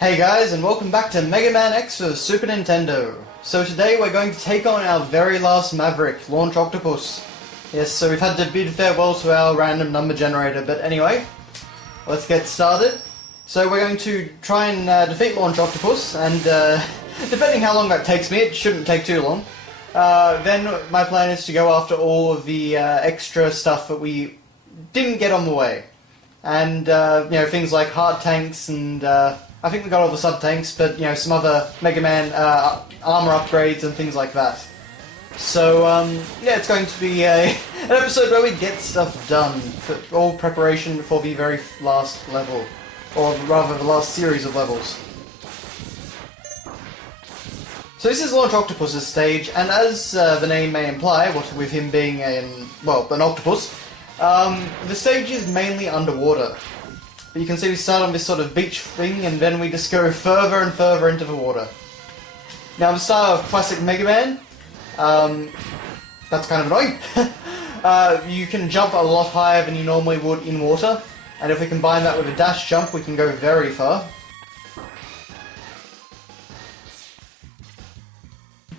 Hey guys, and welcome back to Mega Man X for the Super Nintendo. So today we're going to take on our very last Maverick, Launch Octopus. Yes, so we've had to bid farewell to our random number generator, but anyway, let's get started. So we're going to try and defeat Launch Octopus, and depending how long that takes me, it shouldn't take too long. Then my plan is to go after all of the extra stuff that we didn't get on the way. And, you know, things like heart tanks and, I think we got all the sub-tanks, but, you know, some other Mega Man armor upgrades and things like that. So, yeah, it's going to be an episode where we get stuff done, for all preparation for the very last level. Or rather, the last series of levels. So this is Launch Octopus's stage, and as the name may imply, what with him being an octopus, the stage is mainly underwater. But you can see we start on this sort of beach thing, and then we just go further and further into the water. Now, the style of classic Mega Man, that's kind of annoying. You can jump a lot higher than you normally would in water, and if we combine that with a dash jump, we can go very far.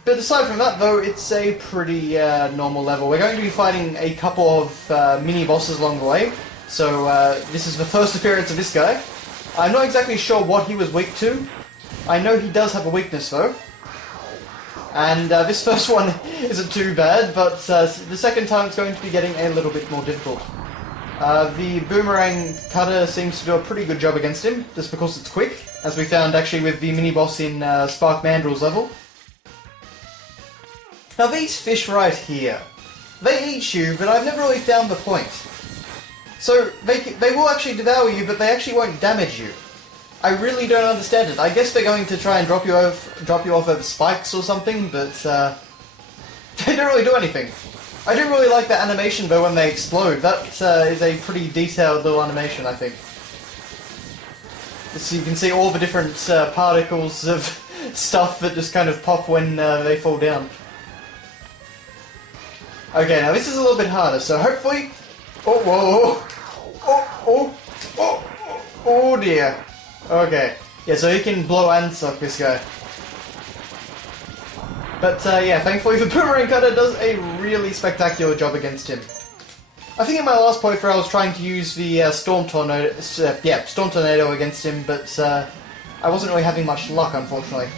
But aside from that, though, it's a pretty normal level. We're going to be fighting a couple of mini-bosses along the way. So, this is the first appearance of this guy. I'm not exactly sure what he was weak to. I know he does have a weakness, though. And this first one isn't too bad, but the second time it's going to be getting a little bit more difficult. The boomerang cutter seems to do a pretty good job against him, just because it's quick, as we found actually with the mini-boss in Spark Mandrill's level. Now these fish right here, they eat you, but I've never really found the point. So, they will actually devour you, but they actually won't damage you. I really don't understand it. I guess they're going to try and drop you off over spikes or something, but they don't really do anything. I do really like the animation though when they explode. That is a pretty detailed little animation, I think. So you can see all the different particles of stuff that just kind of pop when they fall down. Okay, now this is a little bit harder, so hopefully... Oh, whoa! Oh dear. Okay. Yeah, so he can blow and suck, this guy. But, yeah, thankfully the boomerang cutter does a really spectacular job against him. I think in my last playthrough I was trying to use the Storm Tornado against him, but I wasn't really having much luck, unfortunately.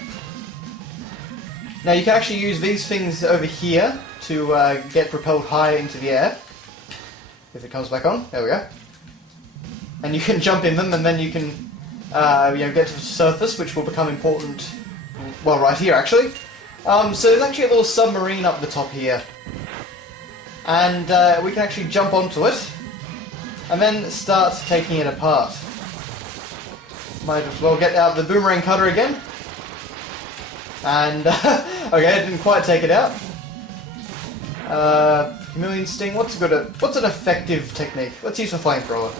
Now, you can actually use these things over here to get propelled high into the air. If it comes back on, there we go. And you can jump in them, and then you can, you know, get to the surface, which will become important. Well, right here actually. So there's actually a little submarine up the top here, and we can actually jump onto it, and then start taking it apart. Might as well get out the boomerang cutter again. And okay, I didn't quite take it out. Chameleon Sting, what's an effective technique? Let's use the flamethrower.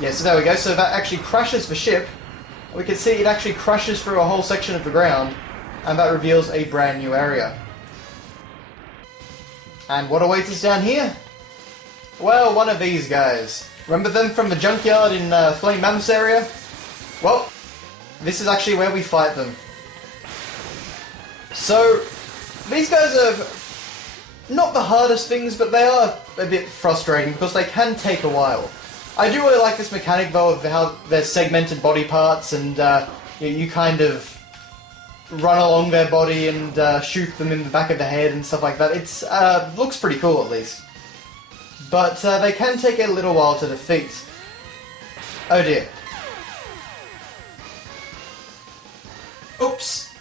Yeah, so there we go, so that actually crashes the ship. We can see it actually crashes through a whole section of the ground, and that reveals a brand new area. And what awaits us down here? Well, one of these guys. Remember them from the junkyard in Flame Mammoth's area? Well, this is actually where we fight them. So, these guys are not the hardest things, but they are a bit frustrating because they can take a while. I do really like this mechanic though of how they're segmented body parts, and you kind of run along their body and shoot them in the back of the head and stuff like that. It's looks pretty cool at least. But they can take a little while to defeat. Oh dear. Oops.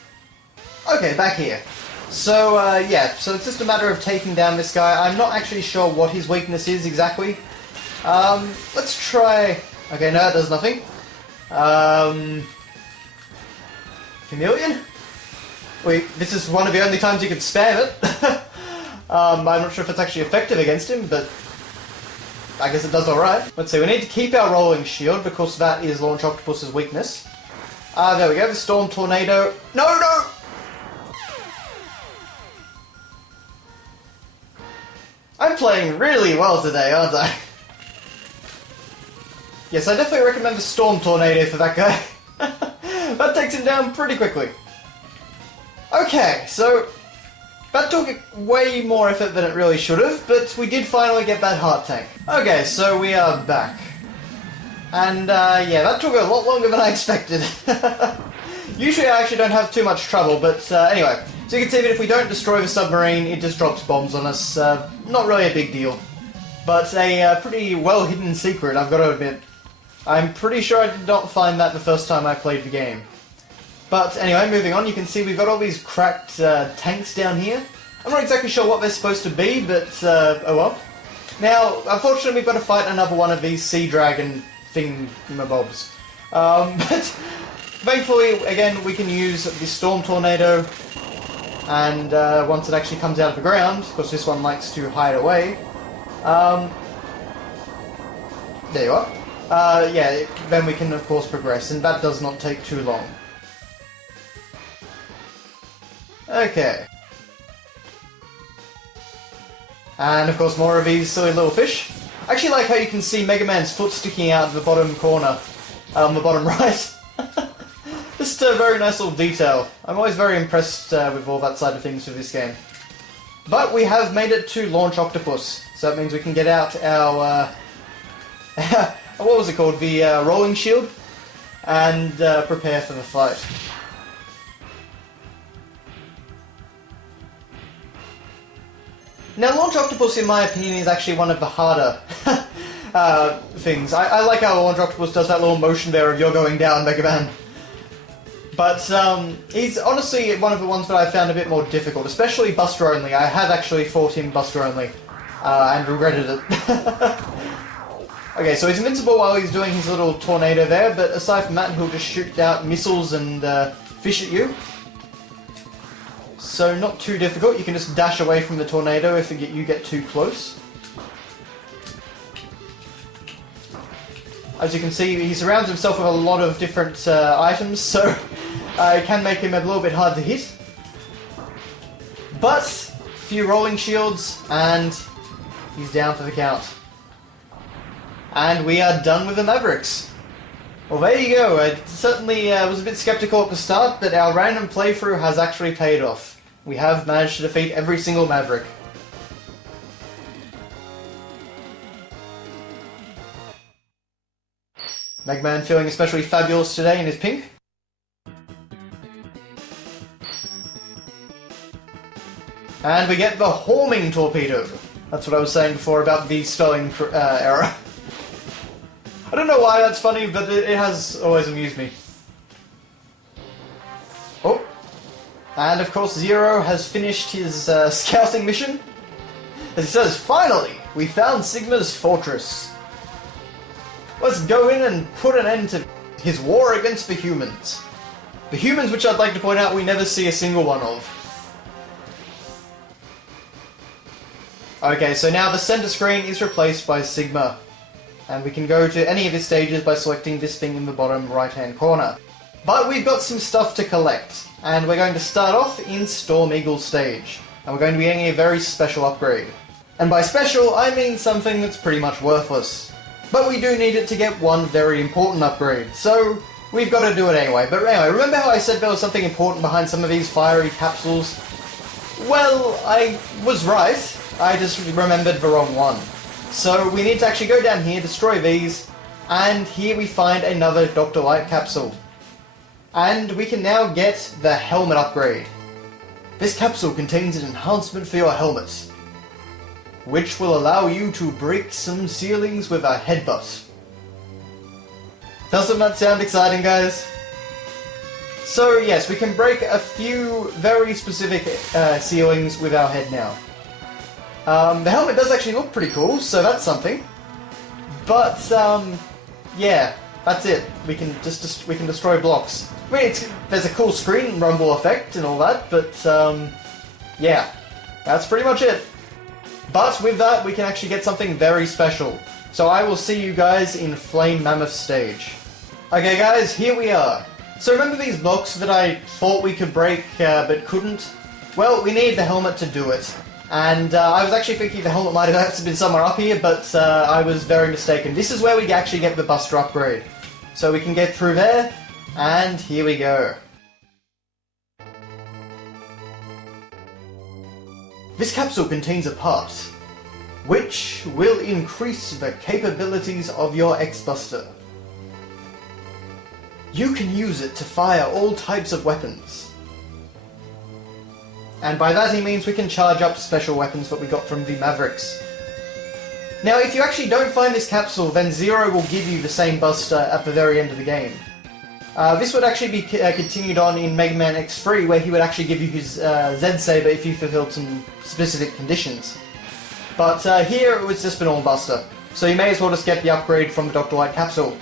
Okay, back here. So, yeah, so it's just a matter of taking down this guy. I'm not actually sure what his weakness is exactly. Let's try... Okay, no, that does nothing. Chameleon? Wait, this is one of the only times you can spam it. I'm not sure if it's actually effective against him, but I guess it does alright. Let's see, we need to keep our rolling shield because that is Launch Octopus's weakness. There we go, the Storm Tornado. No, no! I'm playing really well today, aren't I? Yes, I definitely recommend the Storm Tornado for that guy. takes him down pretty quickly. Okay, so that took way more effort than it really should have, but we did finally get that heart tank. Okay, so we are back. And yeah, that took a lot longer than I expected. Usually I actually don't have too much trouble, but anyway. So you can see that if we don't destroy the submarine, it just drops bombs on us. Not really a big deal. But a pretty well-hidden secret, I've got to admit. I'm pretty sure I did not find that the first time I played the game. But anyway, moving on, you can see we've got all these cracked tanks down here. I'm not exactly sure what they're supposed to be, but oh well. Now, unfortunately we've got to fight another one of these sea dragon thingamabobs. But thankfully, again, we can use the storm tornado, and once it actually comes out of the ground, of course this one likes to hide away, there you are. Yeah, then we can of course progress, and that does not take too long. Okay. And of course more of these silly little fish. I actually like how you can see Mega Man's foot sticking out of the bottom corner, on the bottom right. Just a very nice little detail. I'm always very impressed with all that side of things for this game. But we have made it to Launch Octopus, so that means we can get out our, what was it called, the rolling shield, and prepare for the fight. Now, Launch Octopus, in my opinion, is actually one of the harder things. I like how Launch Octopus does that little motion there of you're going down, Mega Man. But he's honestly one of the ones that I found a bit more difficult, especially Buster Only. I have actually fought him Buster Only, and regretted it. Okay, so he's invincible while he's doing his little tornado there, but aside from that, he'll just shoot out missiles and fish at you. So not too difficult, you can just dash away from the tornado if you get too close. As you can see, he surrounds himself with a lot of different items, so it can make him a little bit hard to hit. But, a few rolling shields, and he's down for the count. And we are done with the Mavericks. Well, there you go. I certainly was a bit skeptical at the start, but our random playthrough has actually paid off. We have managed to defeat every single Maverick. Mega Man feeling especially fabulous today in his pink. And we get the homing torpedo. That's what I was saying before about the spelling error. I don't know why that's funny, but it has always amused me. Oh. And of course Zero has finished his scouting mission. As he says, finally, we found Sigma's fortress. Let's go in and put an end to his war against the humans. The humans, which I'd like to point out we never see a single one of. Okay, so now the center screen is replaced by Sigma. And we can go to any of his stages by selecting this thing in the bottom right-hand corner. But we've got some stuff to collect, and we're going to start off in Storm Eagle's stage. And we're going to be getting a very special upgrade. And by special, I mean something that's pretty much worthless. But we do need it to get one very important upgrade, so we've got to do it anyway. But anyway, remember how I said there was something important behind some of these fiery capsules? Well, I was right. I just remembered the wrong one. So we need to actually go down here, destroy these, and here we find another Dr. Light capsule. And we can now get the helmet upgrade. This capsule contains an enhancement for your helmet, which will allow you to break some ceilings with a headbutt. Doesn't that sound exciting, guys? So yes, we can break a few very specific ceilings with our head now. The helmet does actually look pretty cool, so that's something. But yeah, that's it. We can just we can destroy blocks. I mean, there's a cool screen rumble effect and all that, but yeah, that's pretty much it. But with that, we can actually get something very special. So I will see you guys in Flame Mammoth stage. Okay, guys, here we are. So remember these blocks that I thought we could break but couldn't? Well, we need the helmet to do it. And I was actually thinking the helmet might have been somewhere up here, but I was very mistaken. This is where we actually get the Buster upgrade. So we can get through there, and here we go. This capsule contains a part which will increase the capabilities of your X-Buster. You can use it to fire all types of weapons. And by that he means we can charge up special weapons that we got from the Mavericks. Now if you actually don't find this capsule, then Zero will give you the same Buster at the very end of the game. This would actually be continued on in Mega Man X3, where he would actually give you his Z-Saber if you fulfilled some specific conditions. But here it was just an all-buster, so you may as well just get the upgrade from the Dr. Light capsule.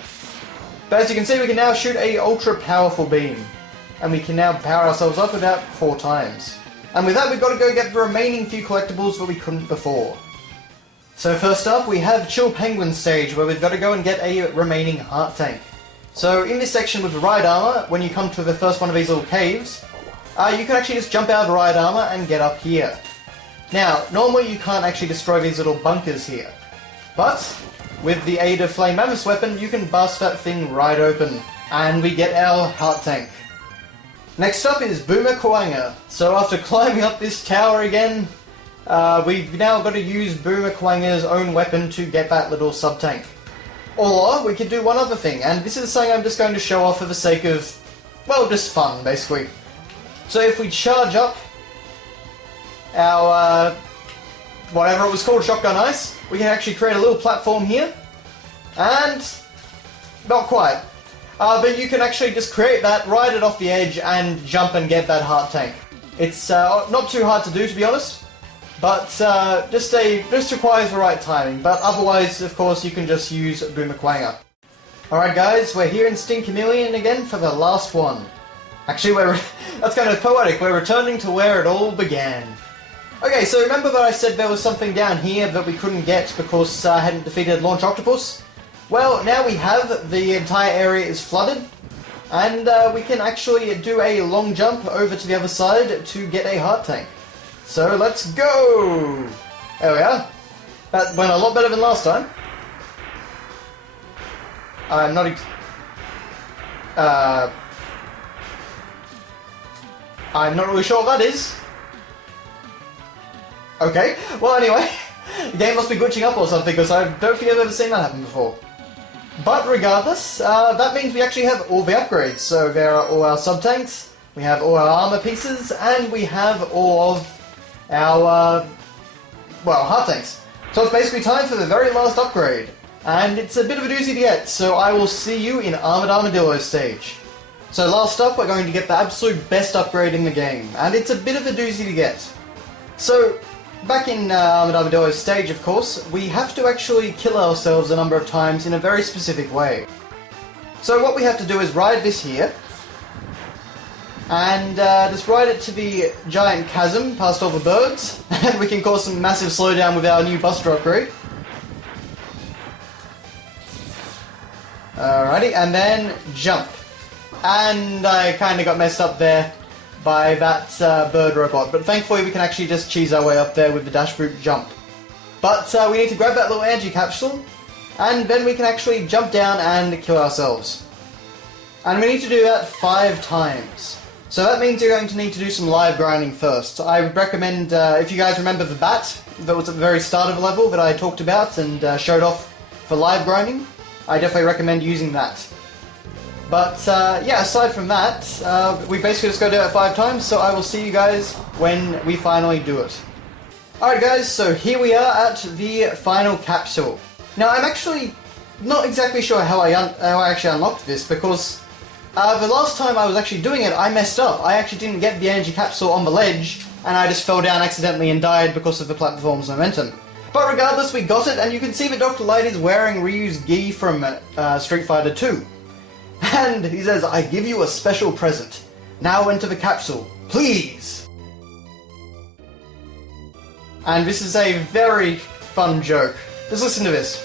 But as you can see, we can now shoot a ultra-powerful beam, and we can now power ourselves up about 4 times. And with that, we've got to go get the remaining few collectibles that we couldn't before. So first up, we have Chill Penguin stage, where we've got to go and get a remaining heart tank. So in this section with the ride armor, when you come to the first one of these little caves, you can actually just jump out of the ride armor and get up here. Now, normally you can't actually destroy these little bunkers here, but with the aid of Flame Mammoth's weapon, you can bust that thing right open, and we get our heart tank. Next up is Boomer Kwanga. So after climbing up this tower again, we've now got to use Boomer Kwanga's own weapon to get that little sub-tank. Or we could do one other thing, and this is something I'm just going to show off for the sake of, well, just fun, basically. So if we charge up our, whatever it was called, Shotgun Ice, we can actually create a little platform here, and not quite. But you can actually just create that, ride it off the edge, and jump and get that heart tank. It's not too hard to do, to be honest, but just requires the right timing. But otherwise, of course, you can just use Boomer Kwanga. Alright guys, we're here in Sting Chameleon again for the last one. Actually, that's kind of poetic, we're returning to where it all began. Okay, so remember that I said there was something down here that we couldn't get because I hadn't defeated Launch Octopus? Well, now we have. The entire area is flooded, and we can actually do a long jump over to the other side to get a heart tank. So let's go! There we are. That went a lot better than last time. I'm not I'm not really sure what that is. Okay, well anyway, the game must be glitching up or something, because I don't think I've ever seen that happen before. But regardless, that means we actually have all the upgrades. So there are all our sub-tanks, we have all our armor pieces, and we have all of our, well, heart tanks. So it's basically time for the very last upgrade. And it's a bit of a doozy to get, so I will see you in Armored Armadillo stage. So last up, we're going to get the absolute best upgrade in the game, and it's a bit of a doozy to get. So, back in Armored Armadillo stage, of course, we have to actually kill ourselves a number of times in a very specific way. So what we have to do is ride this here, and just ride it to the giant chasm past all the birds, and we can cause some massive slowdown with our new Buster upgrade. Alrighty, and then jump. And I kind of got messed up there by that bird robot, but thankfully we can actually just cheese our way up there with the dash boot jump. But we need to grab that little energy capsule, and then we can actually jump down and kill ourselves. And we need to do that 5 times. So that means you're going to need to do some live grinding first. I would recommend, if you guys remember the bat that was at the very start of the level that I talked about and showed off for live grinding, I definitely recommend using that. But yeah, aside from that, we basically just got to do it 5 times, so I will see you guys when we finally do it. Alright guys, so here we are at the final capsule. Now I'm actually not exactly sure how I actually unlocked this, because the last time I was actually doing it, I messed up. I actually didn't get the energy capsule on the ledge, and I just fell down accidentally and died because of the platform's momentum. But regardless, we got it, and you can see that Dr. Light is wearing Ryu's gi from Street Fighter 2. And he says, "I give you a special present. Now enter the capsule, please." And this is a very fun joke. Just listen to this.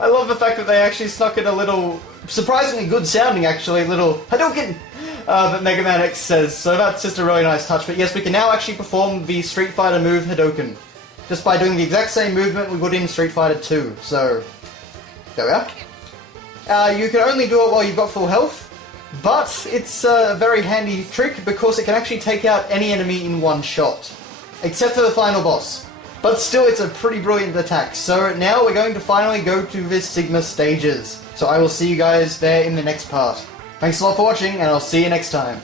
I love the fact that they actually snuck in a little, surprisingly good sounding actually, little Hadouken that Mega Man X says, so that's just a really nice touch. But yes, we can now actually perform the Street Fighter move Hadouken, just by doing the exact same movement we would in Street Fighter 2, so There we are. You can only do it while you've got full health, but it's a very handy trick because it can actually take out any enemy in one shot, except for the final boss. But still, it's a pretty brilliant attack. So now we're going to finally go to the Sigma stages. So I will see you guys there in the next part. Thanks a lot for watching, and I'll see you next time.